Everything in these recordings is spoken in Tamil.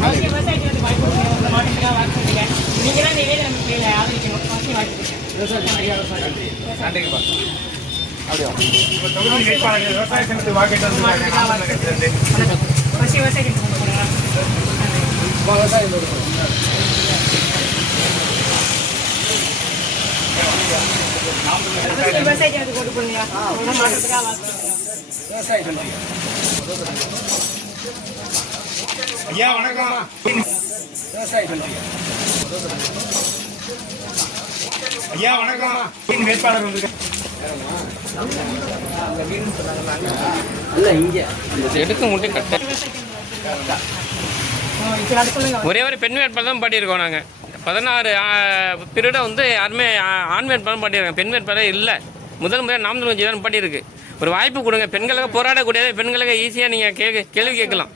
விவசாயத்துக்கு வாய்ப்பு கொடுங்க. மாட்டுக்காக வாக்குங்க. நீங்கள் தான் நிறைய நம்ம ஆதரிக்கணும். வாய்ப்பு நன்றிங்கப்பா. அப்படியா இப்போ தொகுதி வேட்பாளர்கள் விவசாய சங்கத்துக்கு வாக்கிட்டு வந்து விவசாயத்துக்கு விவசாயத்துக்கு போட்டு போடுங்க. மாட்டுக்காக வாக்கு ஐயா வணக்கம். ஐயா வணக்கம். வேட்பாளர் வந்து எடுக்க முடியும் கட்ட ஒரே ஒரு பெண் வேட்பாளர் தான் பாட்டியிருக்கோம். நாங்கள் 16 பீரியடாக வந்து யாருமே ஆண் வேட்பாளர் பாட்டியிருக்காங்க. பெண் வேட்பாளர் இல்லை. முதல் முறையாக நாமக்கல் கொஞ்சம் தான் பாட்டியிருக்கு. ஒரு வாய்ப்பு கொடுங்க. பெண்களுக்கு போராடக்கூடியது பெண்களுக்கு ஈஸியாக நீங்கள் கேள்வி கேட்கலாம்.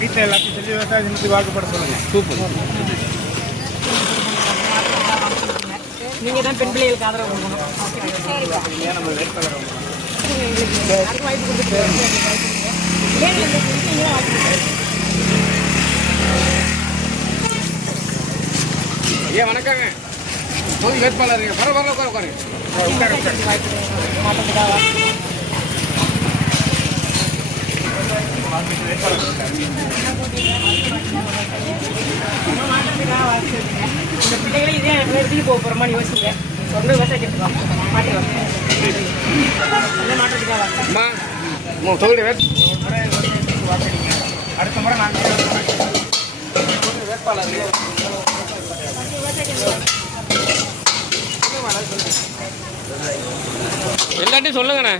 வீட்டில் எல்லாத்தையும் சொல்லி விவசாய சங்கத்துக்கு வாக்குப்பட சொல்லுங்கள். சூப்பர். நீங்கள் தான் பெண் பிள்ளைகளுக்கு ஆதரவு கொடுக்கணும். நம்ம வேட்பாளர் வாய்ப்பு கொடுத்து ஐயா வணக்கங்க. பொது வேட்பாளர் வர உட்காருங்க. இந்த பிள்ளைகளை இதே எடுத்துட்டு போக போகிறோமா யோசிங்க. சொந்த விவசாயத்துக்கு அடுத்த முறை நாங்கள் வேட்பாளர் எல்லாத்தையும் சொல்லுங்கண்ணே.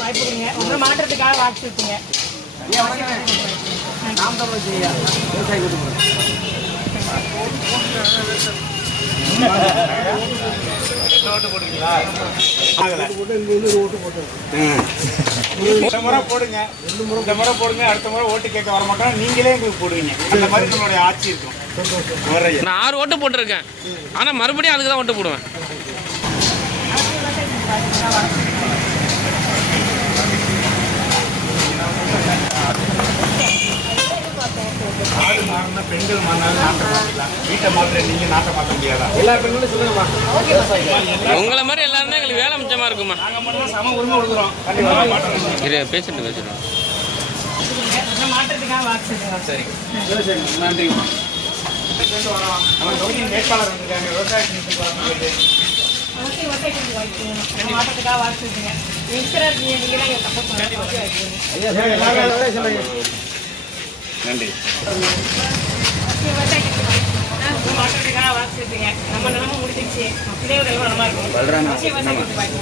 வாய்ப்பு கொடுங்க. உங்களை மாற்றத்துக்காக வாக்கு வச்சுங்க. நாம் தமிழ் செய்யா விவசாய இந்த முறை போடுங்க. இந்த முறை போடுங்க. அடுத்த முறை ஓட்டு கேட்க வர மாட்டோம். நீங்களே எங்களுக்கு போடுவீங்க. அந்த மாதிரி நம்மளுடைய ஆட்சி இருக்கும். நான் 6 ஓட்டு போட்டிருக்கேன். ஆனால் மறுபடியும் அதுக்கு தான் ஓட்டு போடுவேன். ஆடு மாறினா பெண்கள் மாறினாலும் நாட்டை மாற்றலாம். வீட்டை மாற்ற நீங்கள் நாட்டை மாற்ற முடியாதா? எல்லா பெண்களும் சொல்லுங்கம்மா. உங்களை மாதிரி எல்லாருமே எங்களுக்கு வேலை மிச்சமாக இருக்குமா? நாங்கள் மட்டும் சம உரிமை கொடுக்குறோம். கண்டிப்பாக மாற்றணும். இது பேசிட்டு மாற்றத்துக்காக வாக்கு சரி. நன்றி. நம்ம தொகுதியின் வேட்பாளர் வந்திருக்காங்க. விவசாய சங்கத்துக்கு மாற்றத்துக்காக வாக்கு வச்சுங்க. நீங்களாம் சப்போர்ட் நன்றி. மாற்றத்துக்காக வாக்கு வச்சுங்க. நம்ம நிலமும் முடிஞ்சிச்சு. பிள்ளைகள் நல்லா இருக்கும். விவசாய சங்கத்துக்கு வாக்கு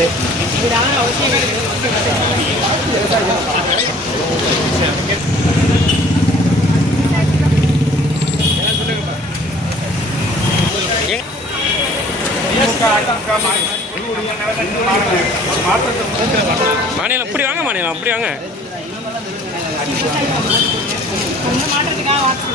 கேட்டு மாநிலம் அப்படி வாங்க. மாநிலம் அப்படி வாங்க. மாற்றத்துக்காக வாக்கு